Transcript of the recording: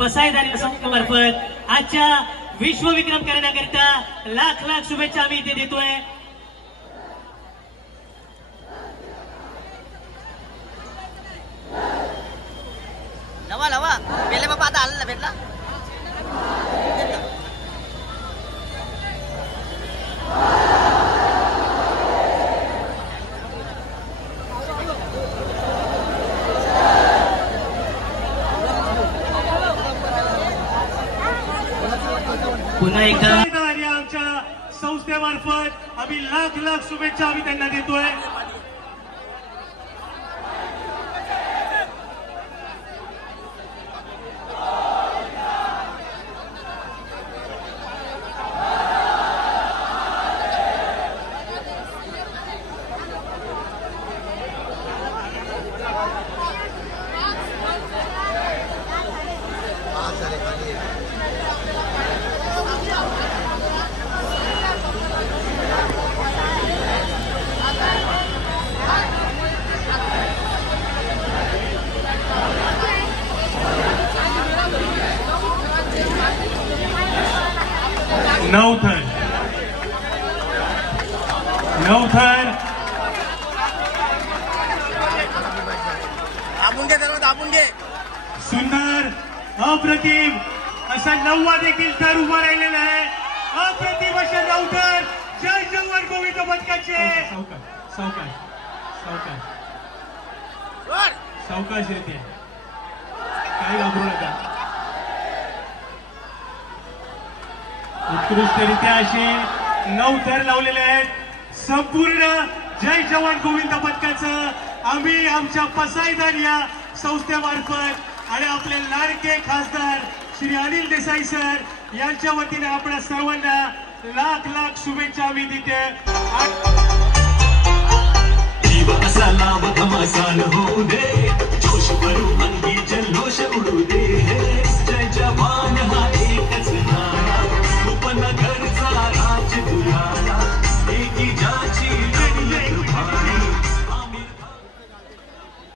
पसायदानी संस्थेमार्फत आजच्या विश्वविक्रम करण्याकरिता लाख लाख शुभेच्छा आम्ही इथे देतोय। लवा लवा पहिले बाबा आता आलं ना भेटला पुन्हा एकदा आमच्या संस्थेमार्फत आम्ही लाख लाख शुभेच्छा आम्ही त्यांना देतोय। 9 थर दाबून घे सुंदर अप्रतिम असा 9वा देखील थर उभा राहिलेला आहे। अप्रतिम अशा 9 थर जय जवान गोविंद पथकाचे सावकाश येते काही घाबरू नका। उत्कृष्टरित्या असे 9 थर लावलेले आहेत। संपूर्ण जय जवान गोविंद पथकाचं आम्ही आमच्या पसायदार या संस्थेमार्फत आणि आपले लाडके खासदार श्री अनिल देसाई सर यांच्या वतीने आपल्या सर्वांना लाख लाख शुभेच्छा आम्ही देते। होऊ दे जोश भरू अंगी जल्लोष उडू दे जय जवान हा एकच नारा उपनगरचा राज तुला